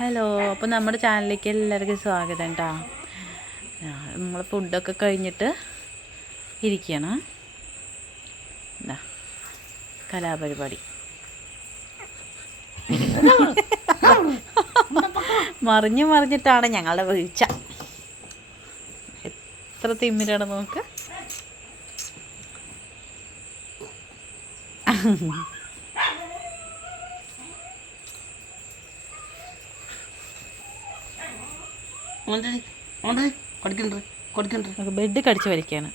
Hello, അപ്പോൾ നമ്മുടെ ചാനലിലേക്ക് എല്ലാവർക്കും സ്വാഗതം കേട്ടോ. നമ്മൾ ഫുഡൊക്കെ കഴിഞ്ഞിട്ട് ഇരിക്കണം. എന്താ കലാപരിപാടി മറിഞ്ഞിട്ടാണ് ഞങ്ങളുടെ വീഴ്ച. എത്ര തിമ്മിലാണ് നോക്ക്. ബെഡ് കടിച്ച് വലിക്കാണ്.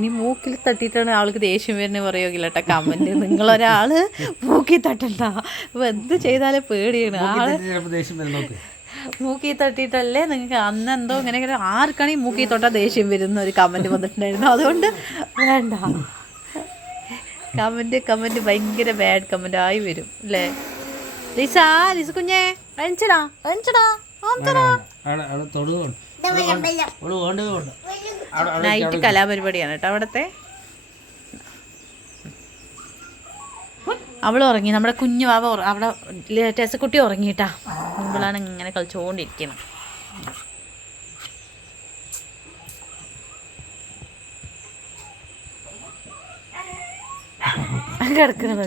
നീ മൂക്കിൽ തട്ടിയിട്ടാണ് ആൾക്ക് ദേഷ്യം വരുന്നത് പറയുമെങ്കില കേട്ടോ കമൻറ്റ്. നിങ്ങളൊരാൾ മൂക്കിൽ തട്ടണ്ട, അപ്പോൾ എന്ത് ചെയ്താലും പേടിയാണ്. ആള് മൂക്കി തട്ടിയിട്ടല്ലേ നിങ്ങൾക്ക് അന്ന് എന്തോ ഇങ്ങനെ ആർക്കാണെങ്കിൽ മൂക്കി തൊട്ടാൽ ദേഷ്യം വരുന്ന ഒരു കമൻറ്റ് വന്നിട്ടുണ്ടായിരുന്നു. അതുകൊണ്ട് വേണ്ട, കമൻറ്റ് ഭയങ്കര ബാഡ് കമൻ്റ് ആയി വരും അല്ലേ. ലിസ കുഞ്ഞേ നൈറ്റ് കലാപരിപാടിയാണ് കേട്ടോ അവിടത്തെ. അവൾ ഉറങ്ങി, നമ്മുടെ കുഞ്ഞു വാവ അവിടെ ടെസക്കുട്ടി ഉറങ്ങിയിട്ടാ. മുമ്പിലാണ് ഇങ്ങനെ കളിച്ചുകൊണ്ടിരിക്കുന്നത്. കിടക്കുന്നത്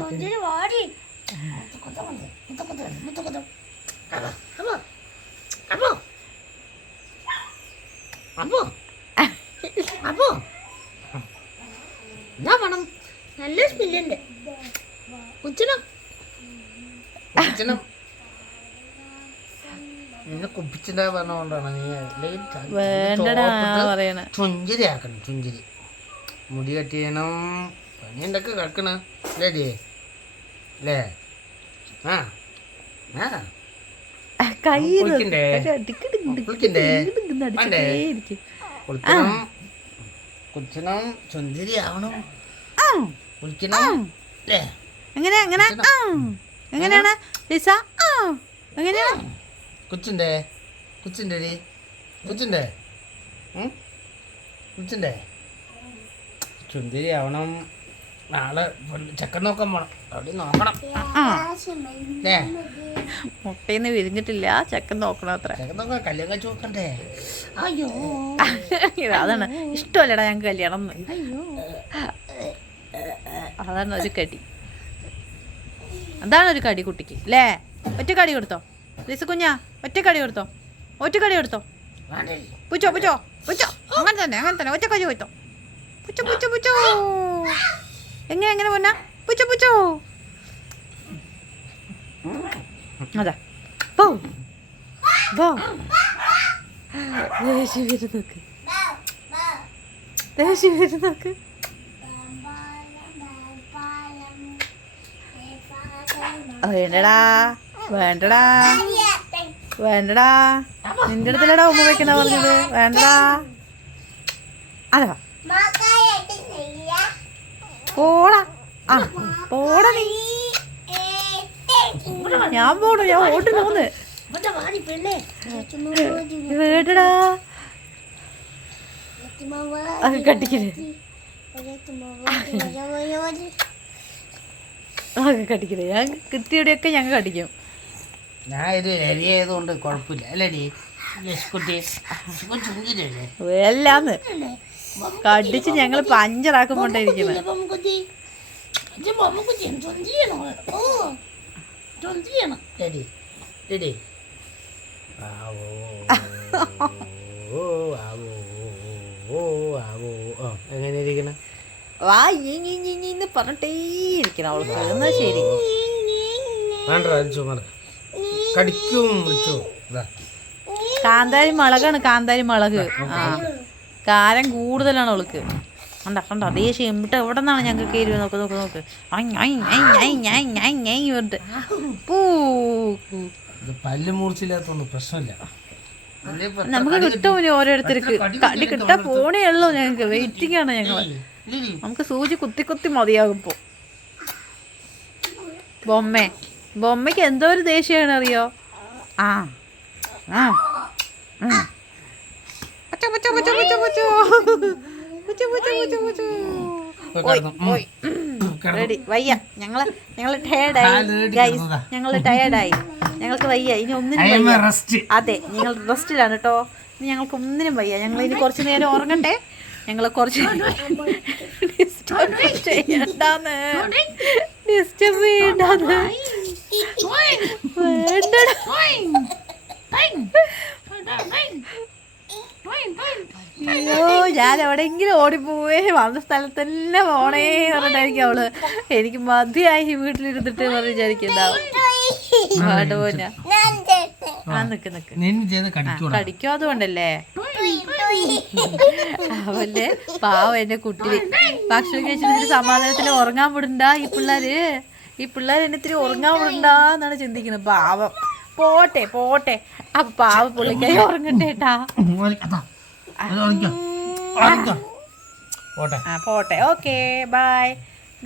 നല്ല സ്മെല്ലുണ്ട്. ചുഞ്ചിരിയാക്കണം. ചുഞ്ചിരി മുടി കട്ട് ചെയ്യണം. പനി എന്തൊക്കെ കിടക്കണ അല്ലേ അല്ലേ? കുളിക്കണം, ചുഞ്ചിരി ആവണം, കുളിക്കണം. എങ്ങനെയാണ് ലിസ? എങ്ങനെയാണ് കൊച്ചിൻ്റെ ചുന്തിരി ആവണം. നാളെ ചെക്കൻ നോക്കാൻ പോണം. അവിടെ നോക്കണം. മുട്ടയിന്ന് വിരിഞ്ഞിട്ടില്ല, ചെക്കൻ നോക്കണം. അത്ര ചെക്കൻ നോക്കണം. കല്യാണം കഴിച്ച് നോക്കണ്ടേ? അയ്യോ, അതാണ് ഇഷ്ടമല്ലടാ ഞങ്ങൾക്ക് കല്യാണം. അയ്യോ, അതാണ് ഒരു കടി. അതാണ് ഒരു കടി കുട്ടിക്ക് അല്ലേ. ഒറ്റ കടി കൊടുത്തോ ലിസ കുഞ്ഞാ, ഒറ്റ കടി കൊടുത്തോ. പുച്ചോ അങ്ങനെ തന്നെ ഒറ്റ കടി കൊടുത്തോ. പുച്ചോ എങ്ങനെ പൊന്നാ പുച്ചോ. അതാ പോ ദേഷ്യം വരുന്നോക്ക്. വേണ്ടടാ നിന്റെ അടുത്തല്ലടാ ഉമ്മ വെക്കണ പറഞ്ഞത്. വേണ്ടടാ. അതാ പോടാ നീ. ഞാൻ ഓട്ട് പോന്ന്. വേണ്ടടാ കട്ടിക്കല് ഞാൻ കൃത്യയുടെയൊക്കെ ഞങ്ങൾ കടിക്കും. ഞാൻ ഒരു അരിയായതുകൊണ്ട് കുഴപ്പമില്ല അല്ലേ എല്ലാന്ന് കടിച്ച് ഞങ്ങൾ പഞ്ചറാക്കും കൊണ്ടിരിക്കുന്നത്. എങ്ങനെ ഇരിക്കണം? പറഞ്ഞിട്ടേ ഇരിക്കണം അവൾക്ക്. എന്നാ ശരി, കാന്താരി മുളക്. കാരം കൂടുതലാണ് അവൾക്ക്. കണ്ട അതേ ക്ഷമിട്ട് എവിടെ നിന്നാണ് ഞങ്ങൾക്ക് കയറി. നോക്ക് പല്ല് മൂർച്ചില്ലാത്തൊന്നും പ്രശ്നമില്ല. നമുക്ക് കിട്ടും ഓരോരുത്തർക്ക്. കടി കിട്ടാൻ പോണേ ഉള്ളൂ. ഞങ്ങൾക്ക് വെയിറ്റിംഗ് ആണ് ഞങ്ങള്. നമുക്ക് സൂചി കുത്തി മതിയാകും. ഇപ്പോൾ ബൊമ്മയ്ക്ക് എന്തോ ഒരു ദേഷ്യമാണ് അറിയോ. റെഡി വയ്യ ഞങ്ങൾ ടയേർഡായി ഗൈസ്, ഞങ്ങൾ ടയേർഡായി, ഞങ്ങൾക്ക് വയ്യ ഇനി ഒന്നിനും വയ്യ. അതെ ഞങ്ങൾ റെസ്റ്റിലാണ് കേട്ടോ, ഇനി ഞങ്ങൾക്ക് ഒന്നിനും വയ്യ. ഞങ്ങൾ ഇനി കുറച്ച് നേരം ഉറങ്ങട്ടെ. ഞങ്ങൾ കുറച്ച് ഡിസ്റ്റർബ് ചെയ്യണ്ടാന്ന്, ഡിസ്റ്റർബ് ചെയ്യണ്ടാന്ന് വേണ്ടടാ. അയ്യോ ഞാൻ എവിടെയെങ്കിലും ഓടിപ്പോവേ, വന്ന സ്ഥലത്ത് തന്നെ പോണേ പറഞ്ഞിട്ടായിരിക്കും അവള്. എനിക്ക് മതിയായി വീട്ടിലിരുന്നിട്ട് പറഞ്ഞ് വിചാരിക്കുന്നുണ്ടാവും. പാട്ട് പോഞ്ഞ കടിക്കോ അതുകൊണ്ടല്ലേ അവല്ലേ പാവം എന്റെ കുട്ടി ഭക്ഷണം കഴിച്ചിട്ട് സമാധാനത്തിൽ ഉറങ്ങാൻ വിടണ്ട. ഈ പിള്ളേര് എന്നെ ഇത്തിരി ഉറങ്ങാൻ വിടണ്ടെന്നാണ് ചിന്തിക്കുന്നത്. പാവം പോട്ടെ പോട്ടെ, അപ്പൊ പാവ പുള്ളിക്കായി ഉറങ്ങട്ടെ കേട്ടാ. പോട്ടെ ഓക്കെ ബൈ,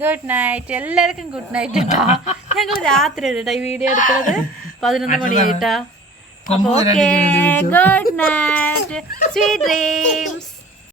ഗുഡ് നൈറ്റ് എല്ലാവർക്കും ഗുഡ് നൈറ്റ് കേട്ടാ. ഞങ്ങൾ രാത്രി കേട്ടാ ഈ വീഡിയോ എടുക്കുന്നത്, 11 മണിയായിട്ടാ. Okay good night, sweet dreams.